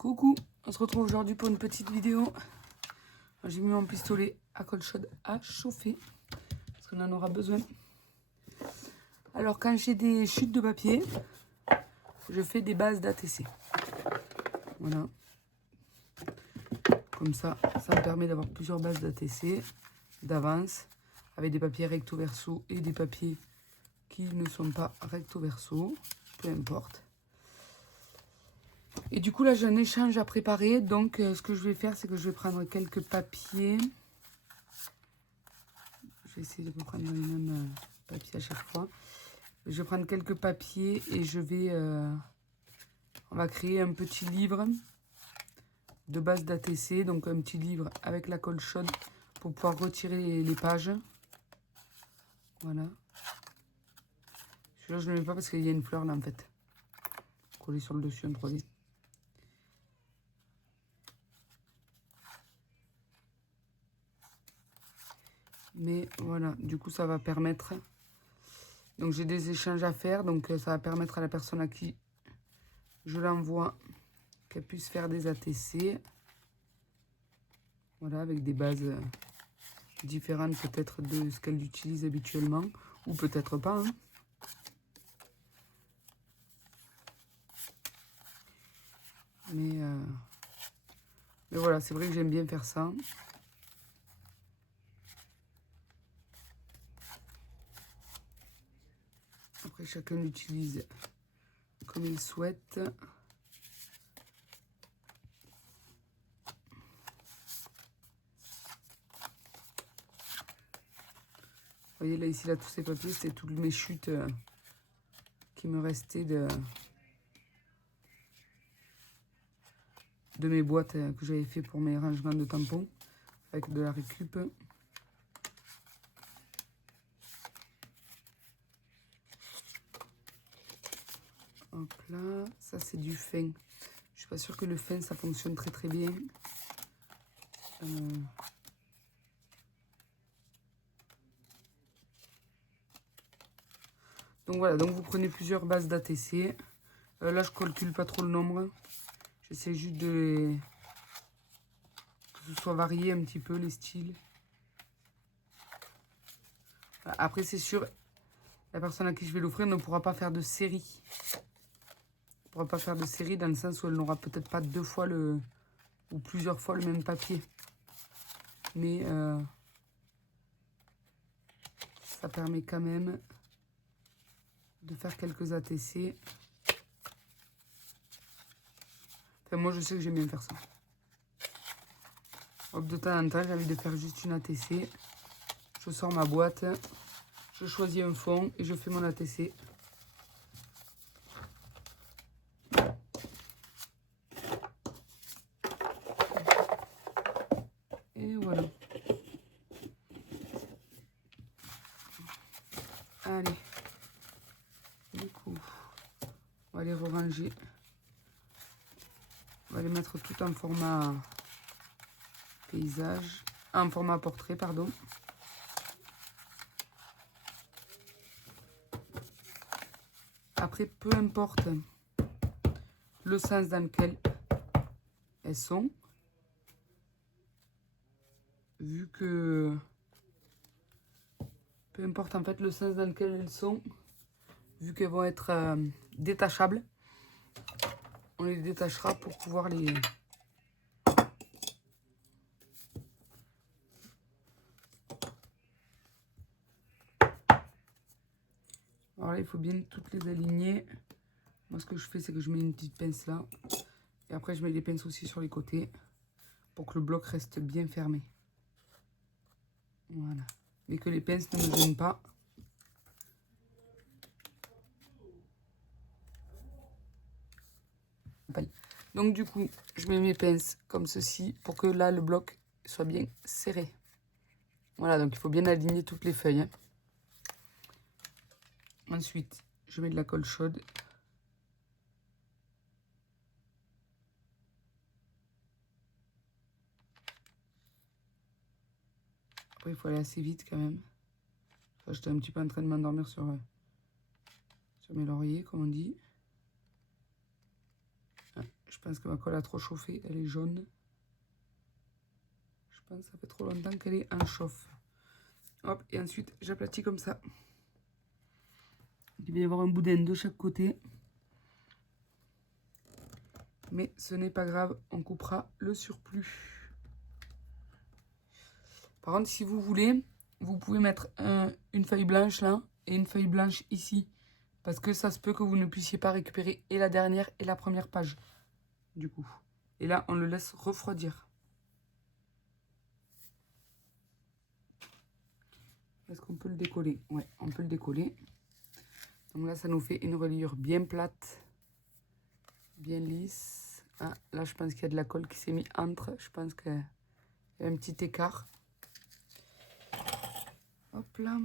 Coucou, on se retrouve aujourd'hui pour une petite vidéo. J'ai mis mon pistolet à colle chaude à chauffer, parce qu'on en aura besoin. Alors quand j'ai des chutes de papier, je fais des bases d'ATC. Voilà. Comme ça me permet d'avoir plusieurs bases d'ATC d'avance, avec des papiers recto verso et des papiers qui ne sont pas recto verso, peu importe. Et du coup, là, j'ai un échange à préparer. Donc, ce que je vais faire, c'est que je vais prendre quelques papiers. Je vais essayer de prendre les mêmes papiers à chaque fois. Je vais prendre quelques papiers et je vais... on va créer un petit livre de base d'ATC. Donc, un petit livre avec la colle chaude pour pouvoir retirer les pages. Voilà. Celui-là, je ne le mets pas parce qu'il y a une fleur là, en fait. Collée sur le dessus, un 3D. Mais voilà, du coup, ça va permettre... Donc, j'ai des échanges à faire. Donc, ça va permettre à la personne à qui je l'envoie qu'elle puisse faire des ATC. Voilà, avec des bases différentes peut-être de ce qu'elle utilise habituellement. Ou peut-être pas. Hein. Mais voilà, c'est vrai que j'aime bien faire ça. Après, chacun l'utilise comme il souhaite. Vous voyez, là, ici, là, tous ces papiers, c'était toutes mes chutes qui me restaient de mes boîtes que j'avais fait pour mes rangements de tampons avec de la récup. Hop là, ça c'est du fin. Je suis pas sûre que le fin ça fonctionne très très bien. Donc voilà, donc vous prenez plusieurs bases d'ATC. Là je calcule pas trop le nombre. J'essaie juste de que ce soit varié un petit peu les styles. Après c'est sûr, la personne à qui je vais l'offrir ne pourra pas faire de série. Ne pourra pas faire de série dans le sens où elle n'aura peut-être pas deux fois ou plusieurs fois le même papier. Mais ça permet quand même de faire quelques ATC. Enfin, moi, je sais que j'aime bien faire ça. Hop, de temps en temps, j'ai envie de faire juste une ATC. Je sors ma boîte, je choisis un fond et je fais mon ATC. Et voilà. Allez. Du coup, on va les ranger. On va les mettre tout en format paysage. En format portrait, pardon. Après, peu importe le sens dans lequel elles sont. Vu que... Peu importe en fait le sens dans lequel elles sont. Vu qu'elles vont être détachables. On les détachera pour pouvoir les... Alors là, il faut bien toutes les aligner. Moi, ce que je fais, c'est que je mets une petite pince là. Et après, je mets des pinces aussi sur les côtés. Pour que le bloc reste bien fermé. Voilà. Mais que les pinces ne me gênent pas. Donc du coup, je mets mes pinces comme ceci. Pour que là, le bloc soit bien serré. Voilà, donc il faut bien aligner toutes les feuilles. Hein. Ensuite, je mets de la colle chaude. Après, il faut aller assez vite quand même. Enfin, j'étais un petit peu en train de m'endormir sur mes lauriers, comme on dit. Je pense que ma colle a trop chauffé, elle est jaune. Je pense que ça fait trop longtemps qu'elle est en chauffe. Hop, et ensuite j'aplatis comme ça. Il va y avoir un boudin de chaque côté. Mais ce n'est pas grave, on coupera le surplus. Par contre, si vous voulez, vous pouvez mettre une feuille blanche là et une feuille blanche ici. Parce que ça se peut que vous ne puissiez pas récupérer et la dernière et la première page. Du coup. Et là, on le laisse refroidir. Est-ce qu'on peut le décoller? Ouais, on peut le décoller. Donc là, ça nous fait une reliure bien plate. Bien lisse. Ah, là, je pense qu'il y a de la colle qui s'est mise entre. Je pense qu'il y a un petit écart. Hop là.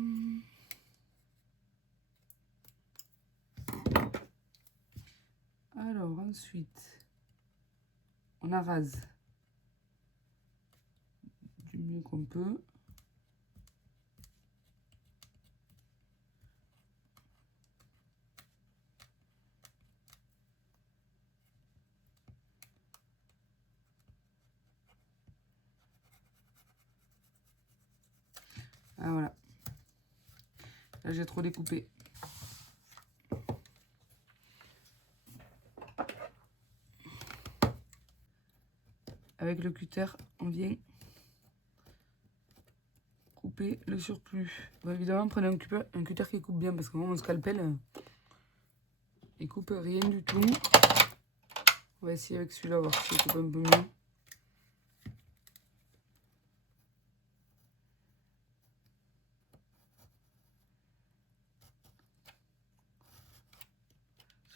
Alors, ensuite, on arrase du mieux qu'on peut. Ah, voilà. Là, j'ai trop découpé. Avec le cutter, on vient couper le surplus. Bon, évidemment, prenez un cutter qui coupe bien parce que moi, mon scalpel, il coupe rien du tout. On va essayer avec celui-là, voir si il coupe un peu mieux.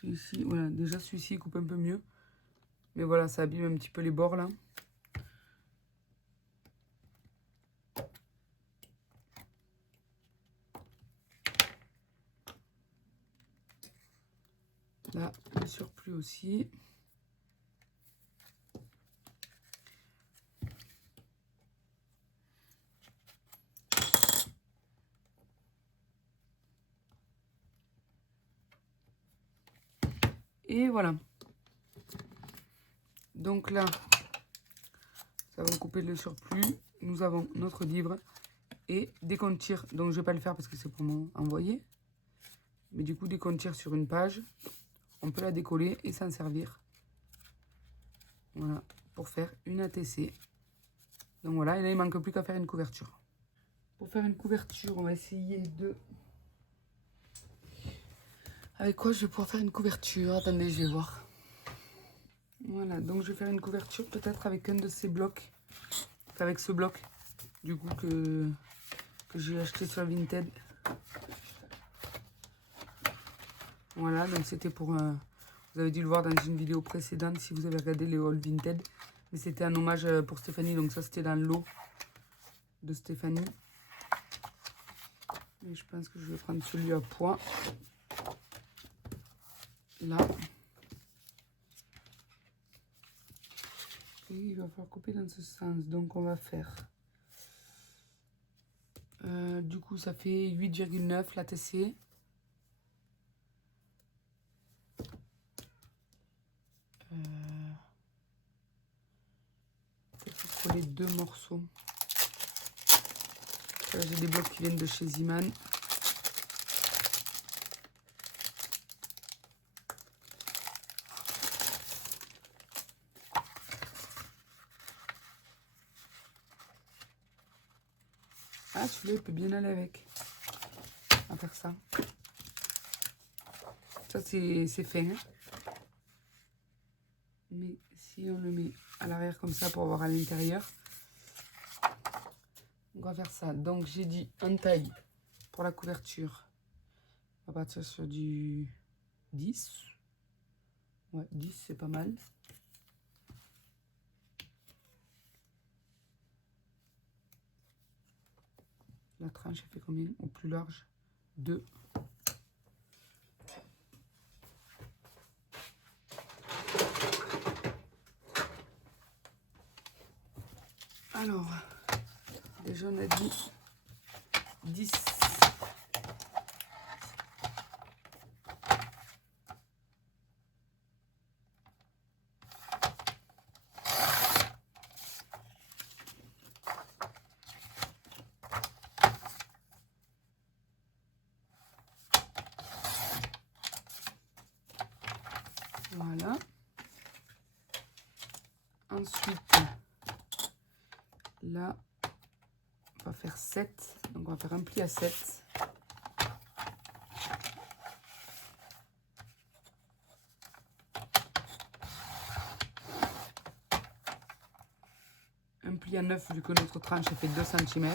Celui-ci, voilà, déjà celui-ci coupe un peu mieux. Mais voilà, ça abîme un petit peu les bords là. Là, le surplus aussi. Et voilà. Donc là, ça va couper le surplus. Nous avons notre livre. Et dès qu'on tire, donc je ne vais pas le faire parce que c'est pour m'envoyer. Mais du coup, dès qu'on tire sur une page, on peut la décoller et s'en servir. Voilà, pour faire une ATC. Donc voilà, et là, il ne manque plus qu'à faire une couverture. Pour faire une couverture, on va essayer de... Avec quoi je vais pouvoir faire une couverture? Attendez, je vais voir. Voilà, donc je vais faire une couverture peut-être avec un de ces blocs. Avec ce bloc, du coup, que j'ai acheté sur Vinted. Voilà, donc c'était pour... vous avez dû le voir dans une vidéo précédente si vous avez regardé les hauls Vinted. Mais c'était un hommage pour Stéphanie, donc ça c'était dans l'eau de Stéphanie. Et je pense que je vais prendre celui à poids. Là. Et il va falloir couper dans ce sens. Donc on va faire... du coup ça fait 8,9 la TC. Peut-être coller deux morceaux. Là j'ai des blocs qui viennent de chez Ziman. Ah, celui-là, il peut bien aller avec. On va faire ça. Ça, c'est fin. Hein. Mais si on le met à l'arrière comme ça pour avoir à l'intérieur, on va faire ça. Donc, j'ai dit en taille pour la couverture. On va partir sur du 10. Ouais, 10, c'est pas mal. La tranche, elle fait combien au plus large? 2. Alors, déjà on a dit 10. Ensuite, là, on va faire 7. Donc, on va faire un pli à 7. Un pli à 9 vu que notre tranche fait 2 cm.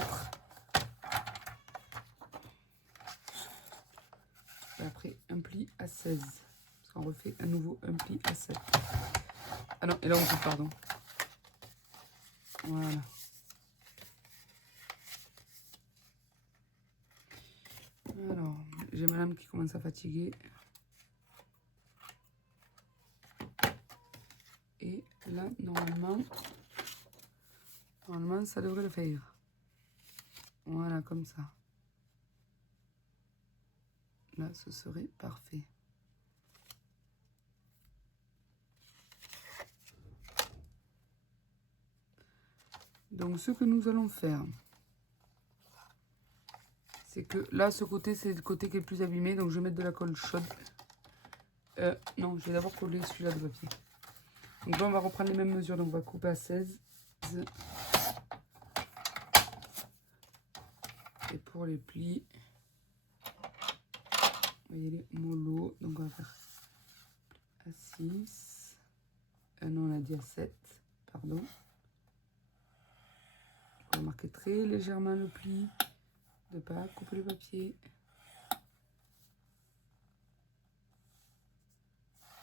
Et après, un pli à 16. Parce qu'on refait à nouveau un pli à 7. Ah non, et là on coupe, pardon. Voilà. Alors, j'ai ma lame qui commence à fatiguer. Et là, normalement, ça devrait le faire. Voilà, comme ça. Là, ce serait parfait. Donc, ce que nous allons faire, c'est que là, ce côté, c'est le côté qui est le plus abîmé. Donc, je vais mettre de la colle chaude. Non, je vais d'abord coller celui-là de papier. Donc là, on va reprendre les mêmes mesures. Donc, on va couper à 16. Et pour les plis, on va y aller mollo. Donc, on va faire à 6. Non, on a dit à 7. Pardon. On va marquer très légèrement le pli. De pas couper le papier.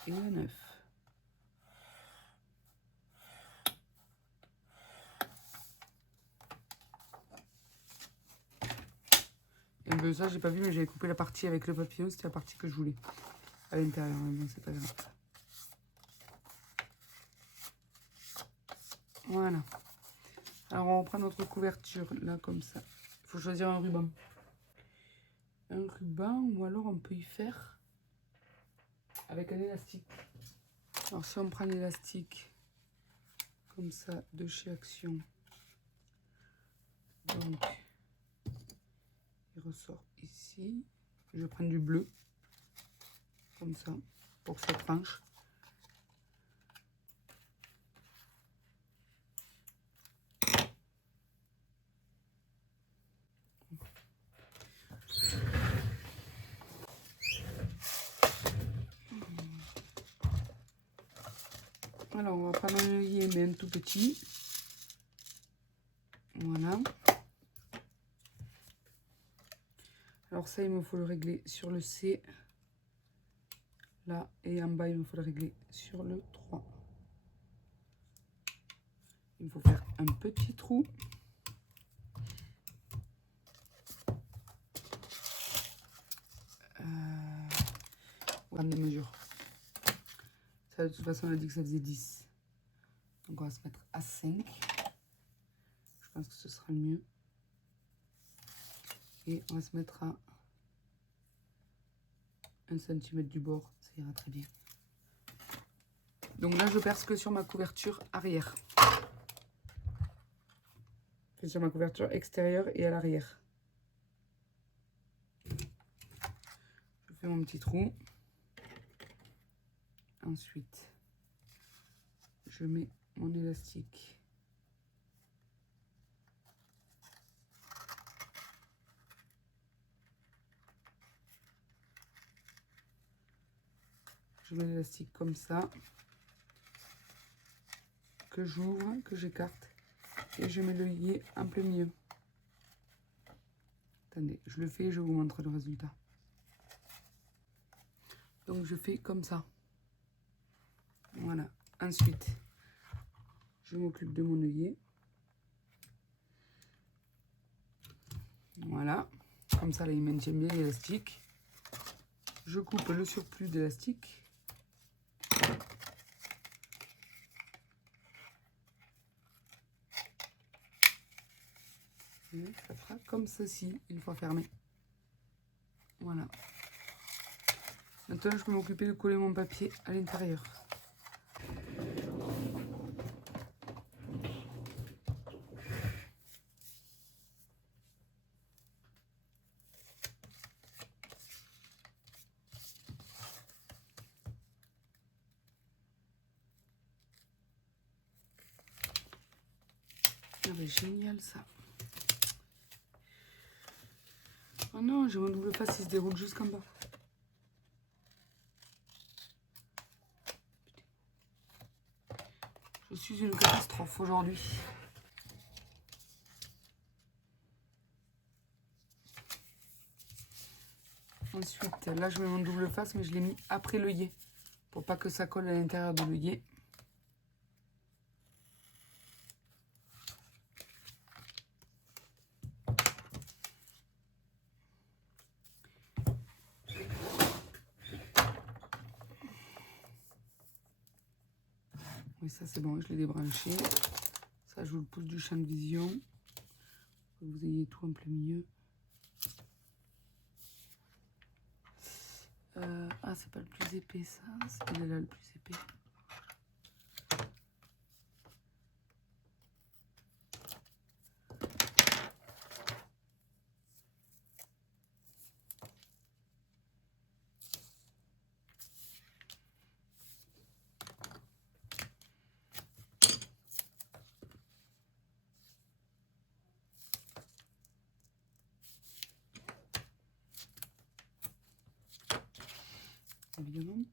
Et à 9. Et ben ça, j'ai pas vu, mais j'avais coupé la partie avec le papillon. C'était la partie que je voulais à l'intérieur. Mais bon, c'est pas grave. Voilà. Alors, on reprend notre couverture là, comme ça. Il faut choisir un ruban. Un ruban, ou alors on peut y faire avec un élastique. Alors, si on prend l'élastique comme ça de chez Action, donc il ressort ici. Je vais prendre du bleu, comme ça, pour cette tranche. Alors, on va prendre un œillet, mais un tout petit. Voilà. Alors ça, il me faut le régler sur le C. Là, et en bas, il me faut le régler sur le 3. Il me faut faire un petit trou. Prendre des mesures. Ça, de toute façon, on a dit que ça faisait 10. Donc, on va se mettre à 5. Je pense que ce sera le mieux. Et on va se mettre à 1 cm du bord. Ça ira très bien. Donc là, je perce que sur ma couverture arrière. Que sur ma couverture extérieure et à l'arrière. Je fais mon petit trou. Ensuite, je mets mon élastique. Je mets l'élastique comme ça. Que j'ouvre, que j'écarte. Et je mets l'œillet en plein milieu. Attendez, je le fais et je vous montre le résultat. Donc je fais comme ça. Voilà. Ensuite, je m'occupe de mon œillet. Voilà. Comme ça, là, il maintient bien l'élastique. Je coupe le surplus d'élastique. Ça fera comme ceci, une fois fermé. Voilà. Maintenant, je peux m'occuper de coller mon papier à l'intérieur. bah, génial ça. Oh non, j'ai mon double face, il se déroule jusqu'en bas. Je suis une catastrophe aujourd'hui. Ensuite, là je mets mon double face, mais je l'ai mis après l'œillet. Pour pas que ça colle à l'intérieur de l'œillet. Oui, ça c'est bon, je l'ai débranché. Ça, je vous le pousse du champ de vision. Pour que vous ayez tout en plein milieu. Ah, c'est pas le plus épais ça. C'est là le plus épais. Évidemment.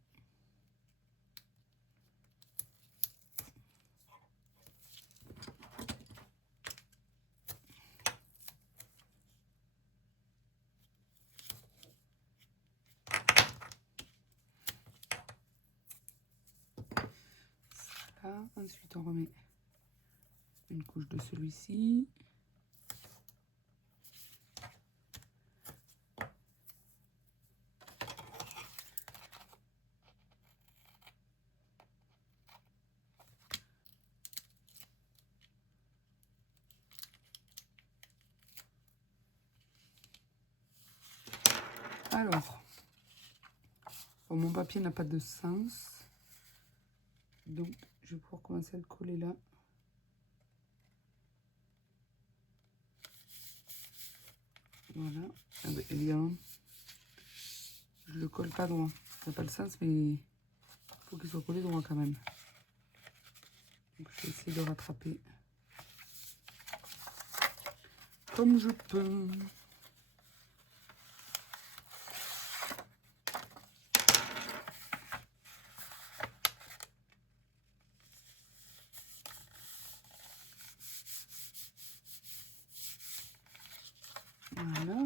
Là, ensuite on remet une couche de celui-ci. Alors, bon, mon papier n'a pas de sens. Donc, je vais pouvoir commencer à le coller là. Voilà. Ah ben, évidemment, je le colle pas droit. Ça n'a pas le sens, mais il faut qu'il soit collé droit quand même. Donc, je vais essayer de rattraper comme je peux. Voilà.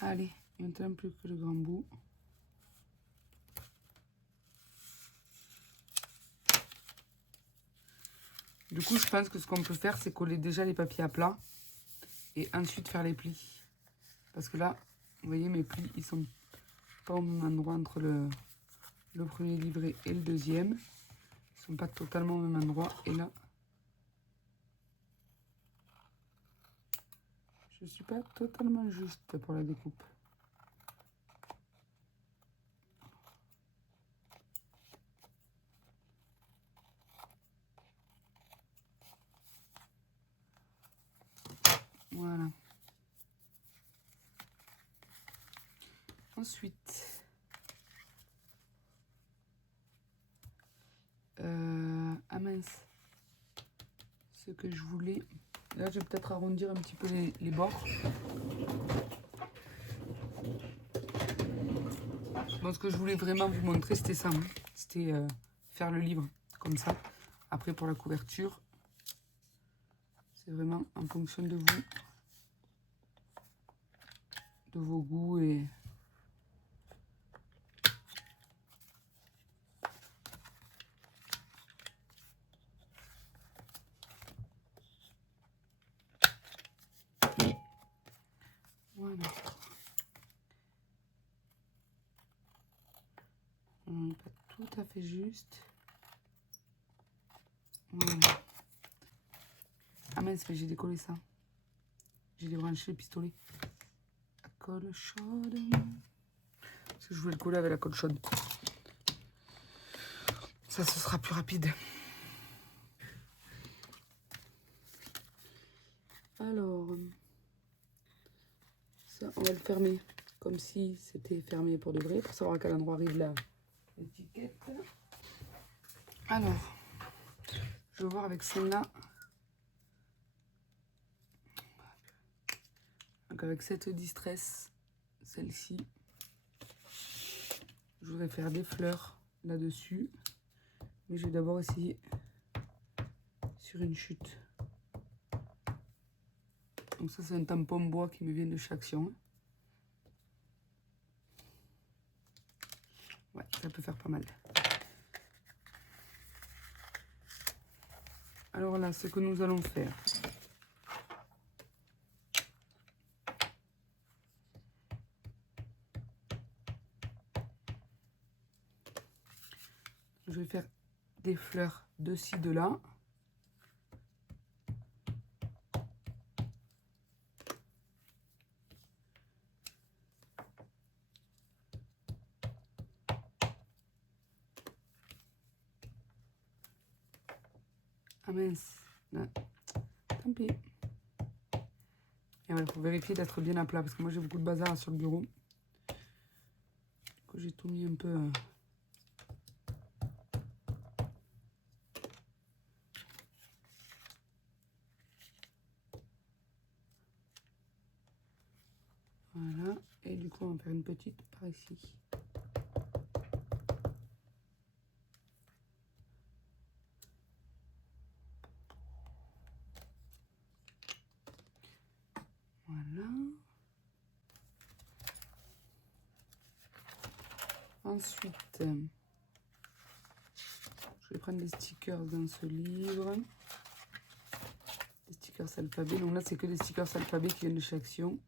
Allez, maintenant plus que le grand bout. Du coup, je pense que ce qu'on peut faire, c'est coller déjà les papiers à plat et ensuite faire les plis. Parce que là, vous voyez, mes plis, ils sont pas au même endroit entre le premier livret et le deuxième. Ils sont pas totalement au même endroit. Et là, je suis pas totalement juste pour la découpe. Voilà. Ensuite, ah mince, ce que je voulais, là je vais peut-être arrondir un petit peu les bords. Bon, ce que je voulais vraiment vous montrer, c'était ça, hein. C'était faire le livre comme ça. Après, pour la couverture, c'est vraiment en fonction de vous, de vos goûts et... Voilà. Pas tout à fait juste. Voilà. Ah mince, j'ai décollé ça. J'ai débranché le pistolet. La colle chaude. Parce que je voulais le coller avec la colle chaude. Ça, ce sera plus rapide. Alors, ça, on va le fermer comme si c'était fermé pour de vrai, pour savoir à quel endroit arrive l'étiquette. Alors, je vais voir avec celle-là. Donc avec cette distress, celle-ci, je voudrais faire des fleurs là-dessus. Mais je vais d'abord essayer sur une chute. Donc ça, c'est un tampon bois qui me vient de chez Action. Ouais, ça peut faire pas mal. Alors là, ce que nous allons faire. Je vais faire des fleurs de ci, de là. Ah mince, là. Tant pis. Et il faut vérifier d'être bien à plat parce que moi j'ai beaucoup de bazar sur le bureau. J'ai tout mis un peu. Voilà. Et du coup, on va faire une petite par ici. Voilà. Ensuite, je vais prendre des stickers dans ce livre. Des stickers alphabet. Donc là, c'est que des stickers alphabet qui viennent de chez Action.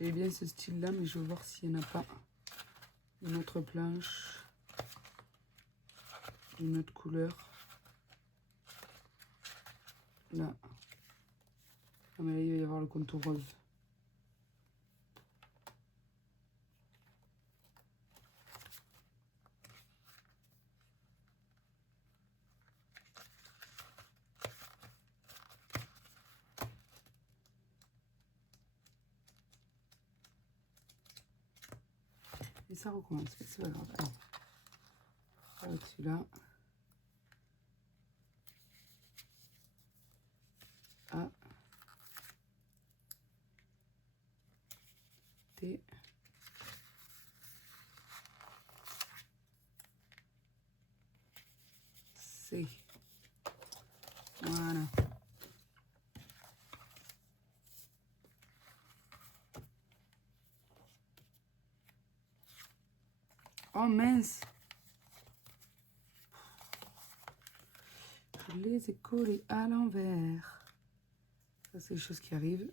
J'ai bien ce style-là, mais je vais voir s'il n'y en a pas une autre planche d'une autre couleur. Là. Ah, mais là, il va y avoir le contour rose. Et ça recommence, c'est pas grave. Allez. Avec celui-là. A. T. C. Voilà. Oh mince! Je les ai collés à l'envers. Ça, c'est des choses qui arrivent.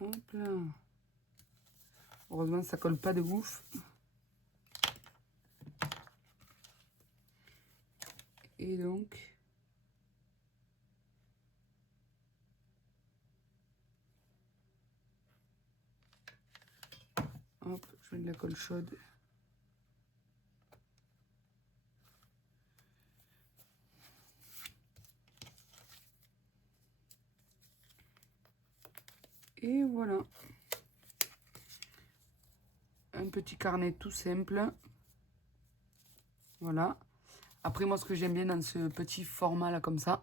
Hop là. Heureusement, ça colle pas de ouf. Et donc... Hop, je mets de la colle chaude. Et voilà. Un petit carnet tout simple. Voilà. Après, moi, ce que j'aime bien dans ce petit format là, comme ça,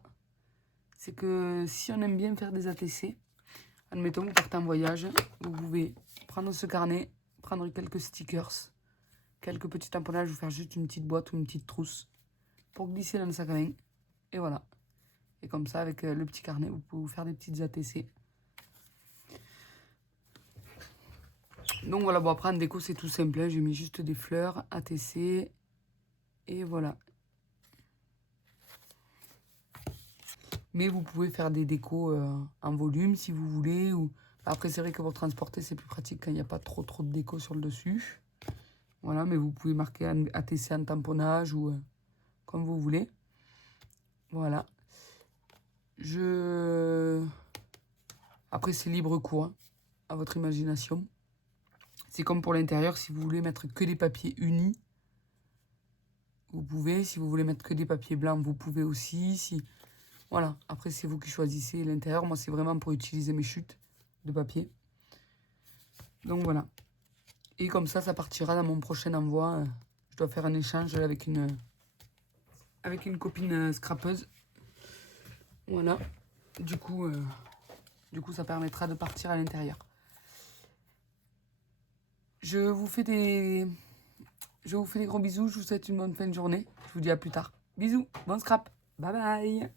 c'est que si on aime bien faire des ATC, admettons, vous partez en voyage, vous pouvez prendre ce carnet, prendre quelques stickers, quelques petits tamponnages, vous faire juste une petite boîte ou une petite trousse pour glisser dans le sac à main. Et voilà. Et comme ça, avec le petit carnet, vous pouvez vous faire des petites ATC. Donc voilà, bon, après en déco, c'est tout simple. Hein. J'ai mis juste des fleurs, ATC. Et voilà. Mais vous pouvez faire des décos en volume si vous voulez. Ou... Après, c'est vrai que pour transporter, c'est plus pratique quand il n'y a pas trop de déco sur le dessus. Voilà, mais vous pouvez marquer ATC en tamponnage ou comme vous voulez. Voilà. Après, c'est libre cours, hein, à votre imagination. C'est comme pour l'intérieur, si vous voulez mettre que des papiers unis, vous pouvez. Si vous voulez mettre que des papiers blancs, vous pouvez aussi. Voilà, après, c'est vous qui choisissez l'intérieur. Moi, c'est vraiment pour utiliser mes chutes de papier. Donc, voilà. Et comme ça partira dans mon prochain envoi. Je dois faire un échange avec une copine scrapeuse. Voilà. Du coup, ça permettra de partir à l'intérieur. Je vous fais des gros bisous. Je vous souhaite une bonne fin de journée. Je vous dis à plus tard. Bisous. Bon scrap. Bye bye.